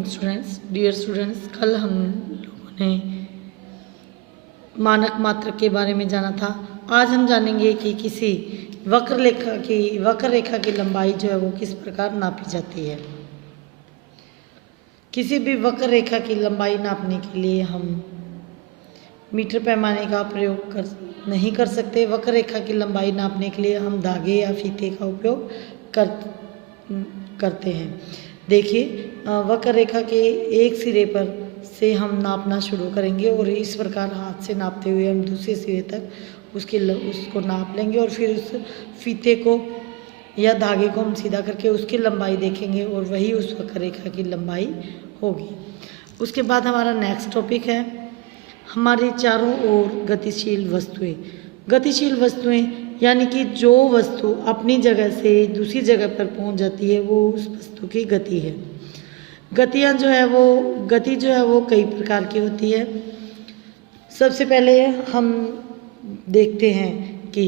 Morning students, dear students. कल हम लोगों ने मानक मात्रक के बारे में जाना था। आज हम जानेंगे कि किसी वक्र रेखा की लंबाई जो है वो किस प्रकार नापी जाती है। किसी भी वक्र रेखा की लंबाई नापने के लिए हम मीटर पैमाने का प्रयोग नहीं कर सकते। वक्र रेखा की लंबाई नापने के लिए हम धागे या फीते का उपयोग करते हैं। देखिए, वक्र रेखा के एक सिरे पर से हम नापना शुरू करेंगे और इस प्रकार हाथ से नापते हुए हम दूसरे सिरे तक उसको नाप लेंगे और फिर उस फीते को या धागे को हम सीधा करके उसकी लंबाई देखेंगे और वही उस वक्र रेखा की लंबाई होगी। उसके बाद हमारा नेक्स्ट टॉपिक है हमारे चारों ओर गतिशील वस्तुएं। गतिशील वस्तुएं यानी कि जो वस्तु अपनी जगह से दूसरी जगह पर पहुंच जाती है वो उस वस्तु की गति है। गति जो है वो कई प्रकार की होती है। सबसे पहले हम देखते हैं कि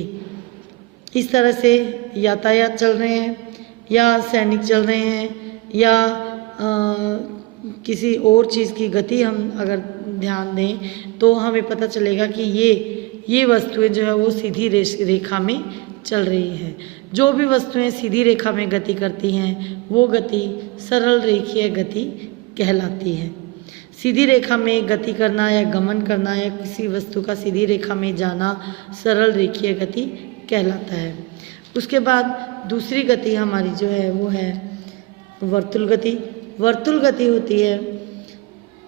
इस तरह से यातायात चल रहे हैं या सैनिक चल रहे हैं या किसी और चीज़ की गति हम अगर ध्यान दें तो हमें पता चलेगा कि ये वस्तुएं जो है वो सीधी रेखा में चल रही है। जो भी वस्तुएं सीधी रेखा में गति करती हैं वो गति सरल रेखीय गति कहलाती है। सीधी रेखा में गति करना या गमन करना या किसी वस्तु का सीधी रेखा में जाना सरल रेखीय गति कहलाता है। उसके बाद दूसरी गति हमारी जो है वो है वर्तुल गति। वर्तुल गति होती है,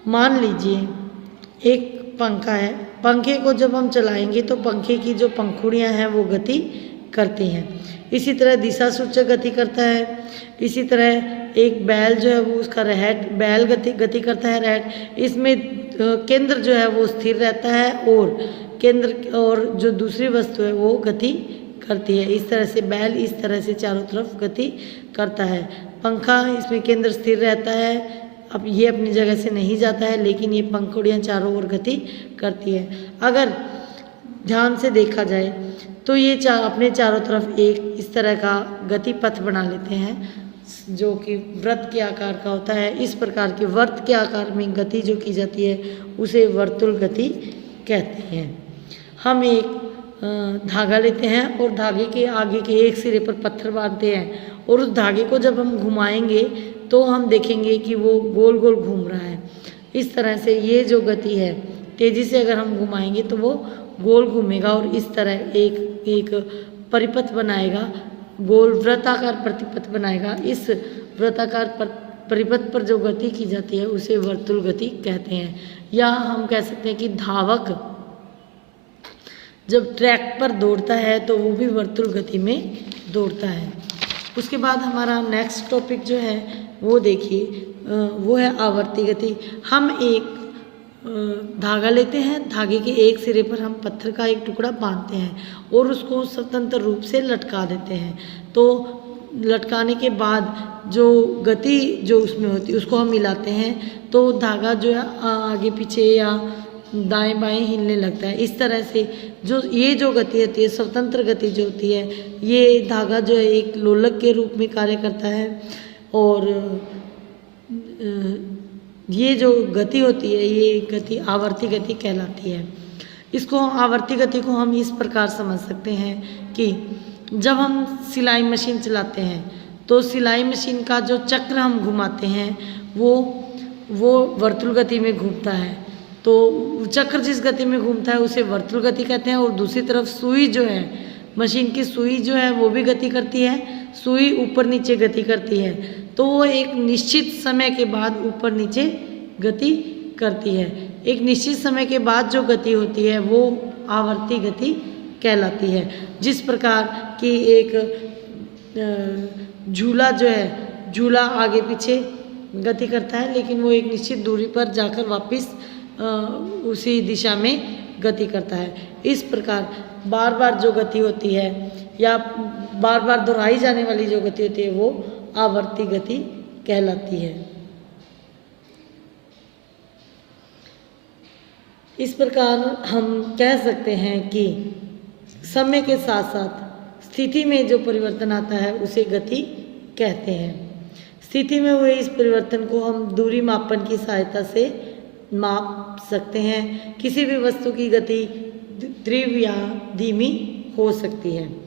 मान लीजिए एक पंखा है, पंखे को जब हम चलाएंगे तो पंखे की जो पंखुड़ियां हैं वो गति करती हैं। इसी तरह दिशा सूचक गति करता है। इसी तरह एक बैल जो है वो उसका रहट बैल गति करता है रहट। इसमें केंद्र जो है वो स्थिर रहता है और केंद्र और जो दूसरी वस्तु है वो गति करती है। इस तरह से बैल इस तरह से चारों तरफ गति करता है। पंखा इसमें केंद्र स्थिर रहता है, अब ये अपनी जगह से नहीं जाता है लेकिन ये पंखुड़ियाँ चारों ओर गति करती है। अगर ध्यान से देखा जाए तो ये अपने चारों तरफ एक इस तरह का गति पथ बना लेते हैं जो कि वृत्त के आकार का होता है। इस प्रकार के वृत्त के आकार में गति जो की जाती है उसे वर्तुल गति कहते हैं। हम एक धागा लेते हैं और धागे के आगे के एक सिरे पर पत्थर बांधते हैं और उस धागे को जब हम घुमाएंगे तो हम देखेंगे कि वो गोल गोल घूम रहा है। इस तरह से ये जो गति है तेजी से अगर हम घुमाएंगे तो वो गोल घूमेगा और इस तरह एक परिपथ बनाएगा, गोल वृत्ताकार परिपथ बनाएगा। इस वृत्ताकार परिपथ पर जो गति की जाती है उसे वर्तुल गति कहते हैं। या हम कह सकते हैं कि धावक जब ट्रैक पर दौड़ता है तो वो भी वर्तुल गति में दौड़ता है। उसके बाद हमारा नेक्स्ट टॉपिक जो है वो देखिए वो है आवर्ती गति। हम एक धागा लेते हैं, धागे के एक सिरे पर हम पत्थर का एक टुकड़ा बांधते हैं और उसको स्वतंत्र रूप से लटका देते हैं। तो लटकाने के बाद जो गति जो उसमें होती है उसको हम मिलाते हैं तो धागा जो है आगे पीछे या दाएं बाएं हिलने लगता है। इस तरह से ये जो गति होती है स्वतंत्र गति जो होती है ये धागा जो है एक लोलक के रूप में कार्य करता है और ये जो गति होती है ये गति आवर्ती गति कहलाती है। इसको आवर्ती गति को हम इस प्रकार समझ सकते हैं कि जब हम सिलाई मशीन चलाते हैं तो सिलाई मशीन का जो चक्र हम घुमाते हैं वो वर्तुल गति में घूमता है। तो चक्र जिस गति में घूमता है उसे वर्तुल गति कहते हैं और दूसरी तरफ सुई जो है मशीन की सुई जो है वो भी गति करती है। सुई ऊपर नीचे गति करती है तो वो एक निश्चित समय के बाद ऊपर नीचे गति करती है। एक निश्चित समय के बाद जो गति होती है वो आवर्ती गति कहलाती है। जिस प्रकार की एक झूला जो है झूला आगे पीछे गति करता है लेकिन वो एक निश्चित दूरी पर जाकर वापस उसी दिशा में गति करता है। इस प्रकार बार बार जो गति होती है या बार बार दोहराई जाने वाली जो गति होती है वो आवर्ती गति कहलाती है। इस प्रकार हम कह सकते हैं कि समय के साथ साथ स्थिति में जो परिवर्तन आता है उसे गति कहते हैं। स्थिति में हुए इस परिवर्तन को हम दूरी मापन की सहायता से माप सकते हैं। किसी भी वस्तु की गति तीव्र या धीमी हो सकती है।